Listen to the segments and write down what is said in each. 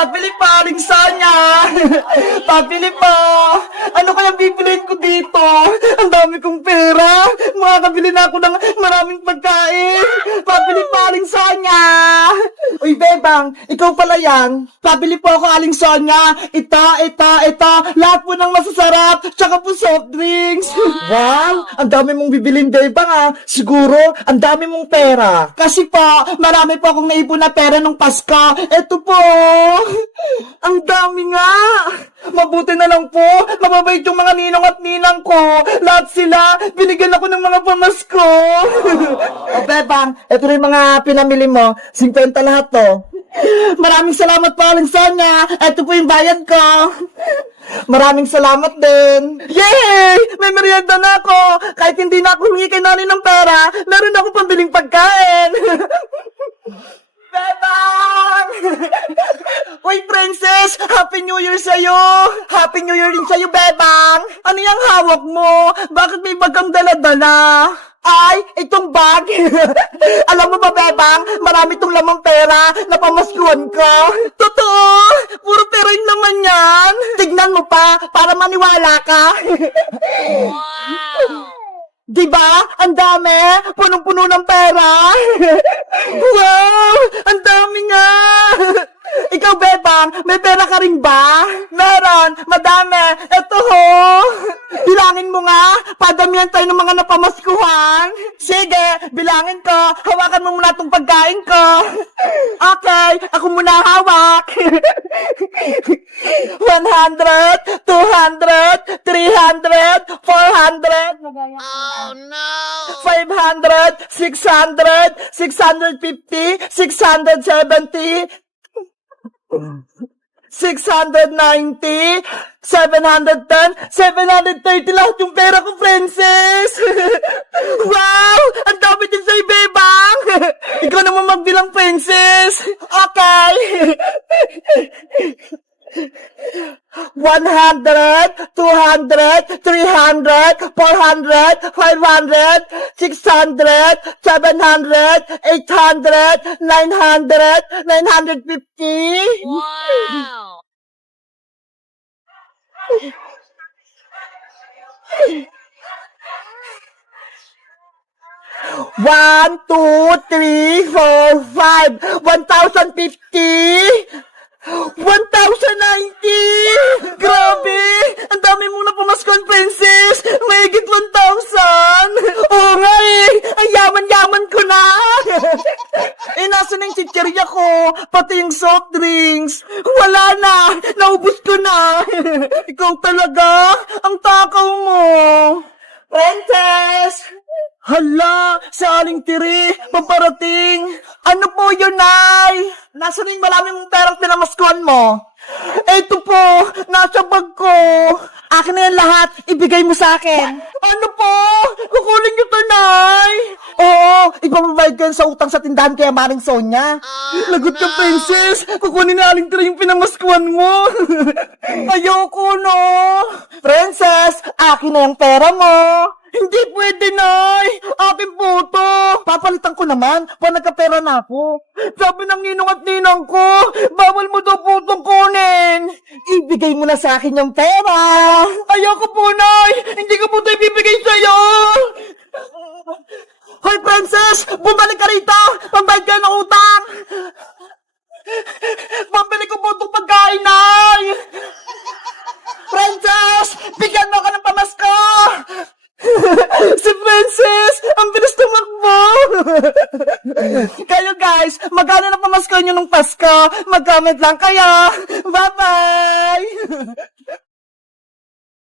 Pabili pa, Aling Sonia! Pabili pa! Ano kaya bibiliin ko dito? Ang dami kong pera! Makakabili na ako ng maraming pagkain! Pabili pa, Aling Sonia! Uy, Bebang, ikaw pala yan. Pabili po ako, Aling Sonia. Ito. Lahat po ng masasarap. Tsaka po soft drinks. Wow! Ang dami mong bibilin, Bebang, ah. Siguro, ang dami mong pera. Kasi po, marami po akong naipon na pera nung Pasko. Ito po. Ang dami nga. Mabuti na lang po. Mababait yung mga ninong at ninang ko. Lahat sila, binigyan ako ng mga pamasko. O, Bebang, ito rin mga pinamili mo. 50 lahat to. Maraming salamat po, Aling Sonia. Ito po yung bayad ko. Maraming salamat din. Yay! May merienda na ako. Kahit hindi na ako humingi kay nanay ng pera, meron ako pambiling pagkain. Bebang! Uy, Princess! Happy New Year sa'yo! Happy New Year din sa'yo, Bebang! Ano yung hawak mo? Bakit may bagang dala-dala? Ay, itong bag! Alam mo ba, Bebang? Marami itong lamang pera na pamaskuhan ko. Totoo! Puro pera yun naman yan! Tignan mo pa, para maniwala ka. Diba? Ang dami! Punong-puno ng pera! Wow! Ang dami nga! Ikaw, Bebang, may pera ka rin ba? Meron! Madami! Ito ho! Bilangin mo nga! Padamihan tayo ng mga napamaskuhan! Sige! Bilangin ko! Hawakan mo muna itong pagkain ko! Okay! Ako muna hawak! 100, 200, 300, 400, Oh no! 500, 600, 650, 670, 690, 710, 730 lahat yung pera ko, Princess! Wow! Ang dami din sa'yo, Bebang! Ikaw naman magbilang, Princess! Okay! 100, 200, 300, 400, 500, 600, 700, 800, 900, 950. Wow! One, two, three, four, five, 1,050. 1,090! Grabe! Ang dami mong napamaskuhan, Princess! Mahigit 1,000! Oo nga eh! Ang yaman-yaman ko na! Nasa na yung chichirya ko? Pati yung soft drinks! Wala na! Naubos ko na! Ikaw talaga! Ang takaw mo! Princess! Hala, sa Aling Tiri, paparating. Ano po yun, Nay? Nasaan yung maraming mong perang pinamaskuhan mo? Eto po, nasa bag ko. Akin na yan lahat, ibigay mo sa akin. Ano po? Kukunin niyo to, Nay? Oo, ipapabayad ko yan sa utang sa tindahan kaya Maring Sonia. Lagot ka, Princess. Kukunin na Aling Tiri yung pinamaskuhan mo. Ayoko, no? Princess, akin na yung pera mo. Hindi pwede, Nay! Akin po to! Papalitan ko naman, pag nagkapera na ako. Sabi ng ninong at ninang ko, bawal mo daw po itong kunin! Ibigay mo na sa akin yung pera! Ayoko po, Nay! Hindi ko po ito ibibigay sa'yo! Hoy, Princess! Bumalik ka rito! Pambayad ka ng utang! Pambili ko po itong pagkain, Nay! Princess! Bigyan mo ako ng pamasko! Si Princess! Ang bilis tumakbo! Kayo guys, magkano na pamasko nyo nung Pasko? Mag-comment lang kayo! Bye-bye!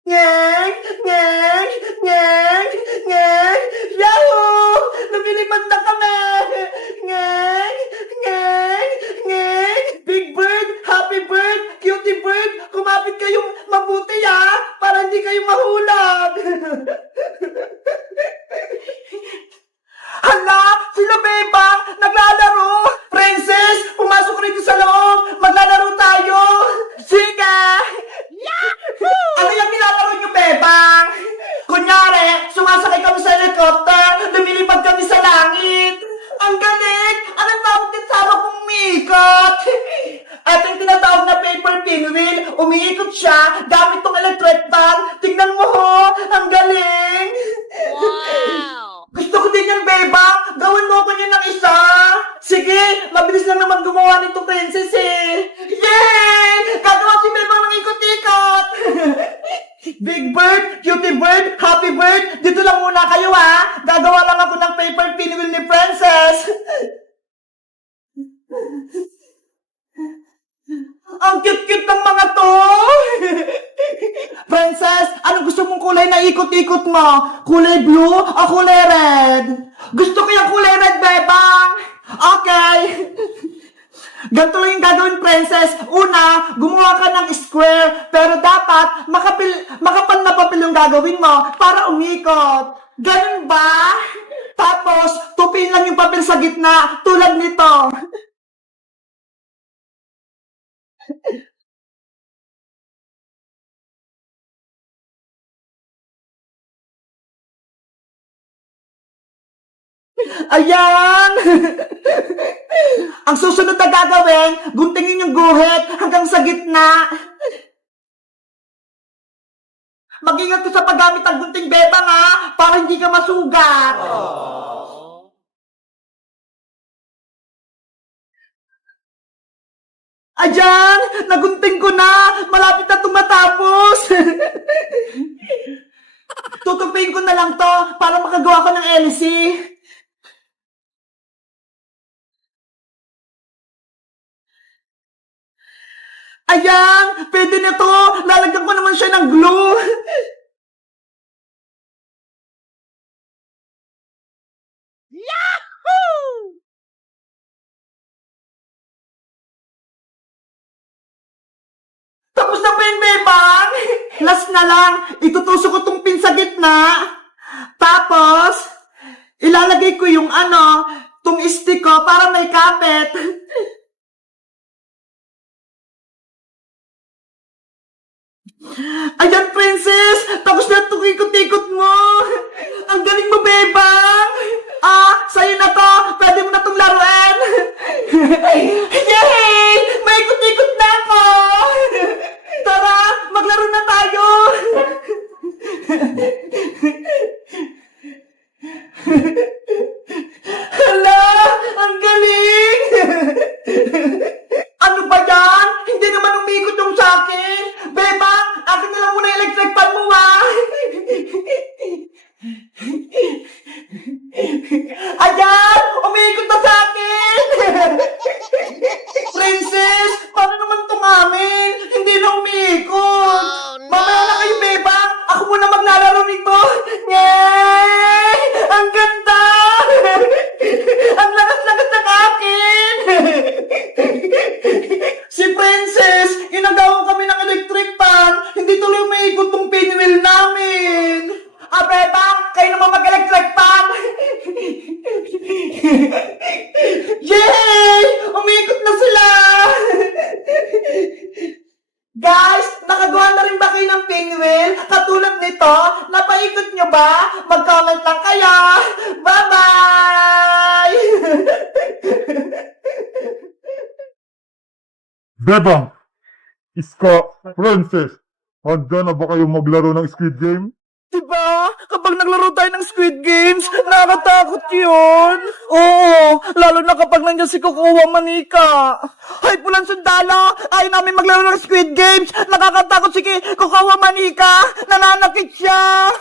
Nyeng! Nyeng! Nyeng! Nyeng! Yahoo! Lumilipad na kami! Nyeng! Nyeng! Nyeng! Big bird! Happy bird! Cutie bird! Kumapit kayong mabuti para hindi kayo mahulog! Hala! Sila Bebang! Naglalaro! Princess! Pumasok rito sa loob! Maglalaro tayo! Sige! Yahoo! Ano yung nilalaro nyo, Bebang? Kunyari, sumasakay kami sa helicopter, lumilipad kami sa langit. Ang galing! Anong tawag din sa hawak kong mikot? pinwheel. Umiikot siya gamit tong electric fan. Tingnan mo ho, ang galing. Wow! Gusto ko din yan, Bebang. Gawin mo ko niyan ng isa. Sige, mabilis lang naman gumawa nito, princess eh. Yay! Gagawa si Bebang ng ikot-ikot. Big Bird, Cutie Bird, Happy Bird, dito lang muna kayo ha. Gagawa lang ako ng paper pinwheel ni Princess. Ang cute-cute ng mga to! Princess, anong gusto mong kulay na ikot-ikot mo? Kulay blue o kulay red? Gusto ko yung kulay red, Bebang! Okay! Ganito lang yung gagawin, Princess. Una, gumawa ka ng square, pero dapat makapal na papel yung gagawin mo para umikot. Ganun ba? Tapos, tupin lang yung papel sa gitna, tulad nito. Ayan! Ang susunod na gagawin, guntingin yung guhit hanggang sa gitna. Mag-ingat ka sa paggamit ng gunting, Bebang ha, para hindi ka masugat. Ayan! Nagunting ko na! Malapit na tumatapos! Tutupin ko na lang to para makagawa ko ng LC. Ayan! Pwede na to! Lalagyan ko naman siya ng glue! Yahoo! Tapos na ba yun, Bebang? Last na lang, itutusok ko tong pin sa gitna. Tapos, ilalagay ko yung tong stick ko para may kapit. Ayan, Princess! Tapos na itong ikot-ikot mo! Ang galing mo, Bebang! Sa'yo na to! Pwede mo na itong laruan! Yay! May ikot-ikot na ako! Tara! Maglaro na tayo! Hala! Ang galing! Ano ba yan? Hindi naman umikot yung sa akin! Bebang! Akin na lang muna yung electric fan mo, ha? Ayan! Umiikot na sa akin! Princess! Paano naman itong amin? Hindi na umiikot! Oh, no. Mamaya na kayo, Bebang! Ako muna maglalaro nito! Yay! Ang ganda! Ang lakas-lakas ng akin! Si Princess, inagawan kami ng electric fan. Hindi tuloy umiikot tong pinwheel namin. Bebang, kayo naman mag-electric fan. Yay! Umiikot na sila! Guys, nakagawa na rin ba kayo ng pinwheel? Katulad nito, napaikot nyo ba? Mag-comment lang kayo. Bye-bye! Bebang, Iska, Princess, handa na ba kayong maglaro ng Squid Game? Diba? Kapag naglaro tayo ng Squid Games, nakakatakot yun. Oo, lalo na kapag nandiyan si Kukuha Manika. Hay, pulang sundalo, ayaw namin maglaro ng Squid Games. Nakakatakot si Kukuha Manika. Nananakit siya.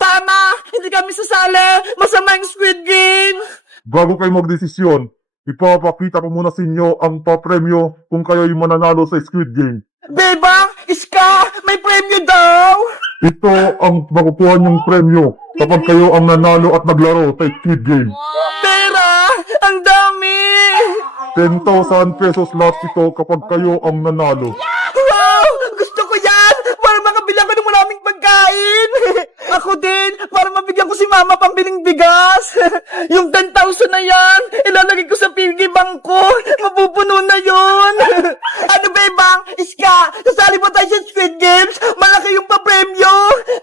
Tama, hindi kami sasali. Masama yung Squid Game. Bago kayo magdesisyon, ipapakita ko muna sa inyo ang papremyo kung kayo'y mananalo sa Squid Game. Bebang, Iska, may premyo daw. Ito ang makukuha niyong premyo kapag kayo ang nanalo at naglaro sa Squid Game. Pera, ang dami. 10,000 pesos lahat ito kapag kayo ang nanalo. Wow! Gusto ko yan! Para makabili ako ng maraming pagkain! Ako din! Para mabigyan ko si Mama pambiling bigas! Yung 10,000 na yan, ilalagay ko sa piggy bank ko! Mapupuno na yun! Ano ba, Bang? Iska, sasali ba tayo sa Squid Games? Malaki yung papremyo!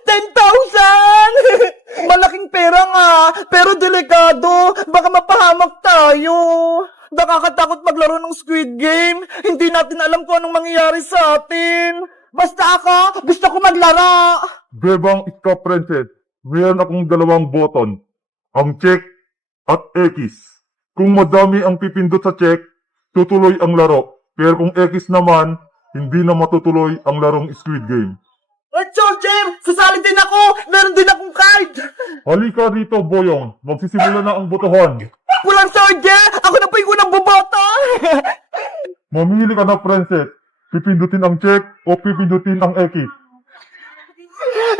10,000! Malaking pera nga, pero delikado. Baka mapahamak tayo. Nakakatakot maglaro ng Squid Game. Hindi Hindi natin alam kung anong mangyayari sa atin. Basta ako, gusto ko maglaro. Bebang Iska Princess, mayroon akong dalawang button. Ang check at X. Kung madami ang pipindot sa check, tutuloy ang laro. Pero kung X naman, hindi na matutuloy ang larong Squid Game. At Soldier, sasali din ako. Meron din akong card. Halika rito, Boyong. Magsisimula na ang botohan. Walang Soldier, ako na po yung unang buboto. Mamili ka na, Princess. Pipindutin ang check o pipindutin ang X.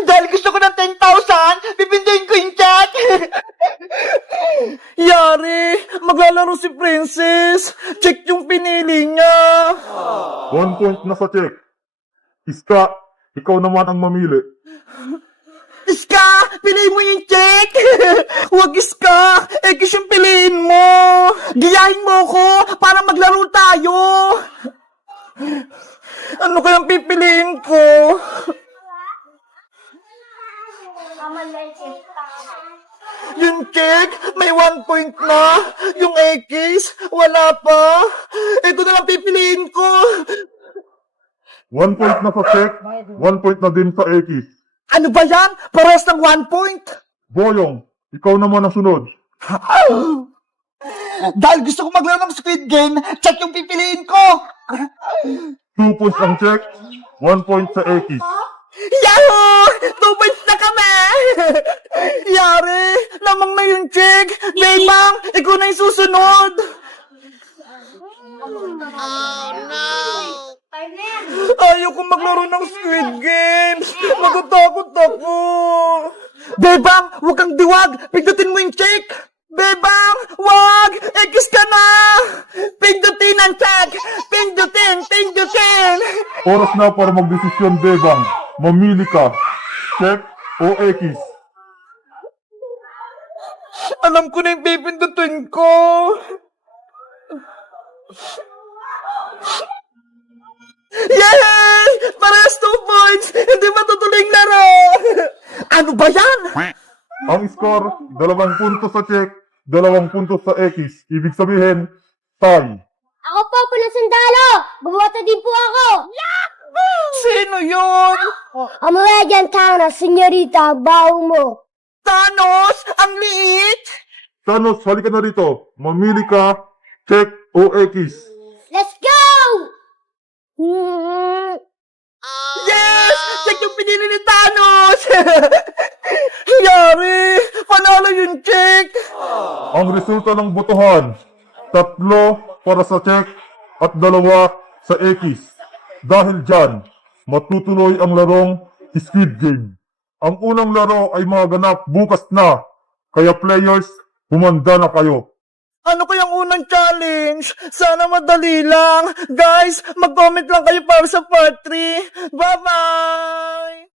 Dahil gusto ko ng 10,000, pipinduin ko yung chat. Yari, maglalaro si Princess. Check yung pinili niya. 1 point na sa check. Iska, ikaw naman ang mamili. Iska, piliin mo yung check. Huwag Iska, X yung piliin mo. Giyahin mo ko para maglaro tayo. Ano kayang pipiliin ko? Yung check, may 1 point na. Yung X, wala pa. Ito na lang pipiliin ko. 1 point na sa check, 1 point na din sa X. Ano ba yan? Parehas ng 1 point. Boyong, ikaw naman ang sunod. Dahil gusto ko maglaro ng Squid Game, check yung pipiliin ko. 2 points ang check, 1 point sa X. Yahoo! 2 points na kami! Yari! Lamang na yung check! Bebang! Ikaw na yung susunod! Oh no! Ayaw ko maglaro ng Squid Games! Magutakot ako! Bebang! Huwag kang diwag! Pigdutin mo yung check! Bebang! Wag! X ka na! Pigdutin ang check! Pigdutin! Pigdutin! Oras na para magdesisyon, Bebang. Mamili ka. Check o X. Alam ko na yung pipindutin ko! Yay! Parehas 2 points! Hindi matutuloy yung laro! Ano ba yan? Ang score, 2 puntos sa check, 2 puntos sa X. Ibig sabihin, tie. Ako po, Pulang Sundalo! Bumoto din po ako! Sino yun? Ang mga dyan Thanos, senyorita, baho mo. Thanos? Ang liit? Thanos, halika na rito. Mamili ka. Check o X. Let's go! Hmm. Yes! Check yung pinili ni Thanos! Yari! Panalo yung check! Ang resulta ng botohan, 3 para sa check at 2 sa X. Dahil dyan, matutuloy ang larong Squid Game. Ang unang laro ay magaganap bukas na, kaya players, humanda na kayo. Ano kayang unang challenge? Sana madali lang. Guys, mag-comment lang kayo para sa part 3. Bye-bye!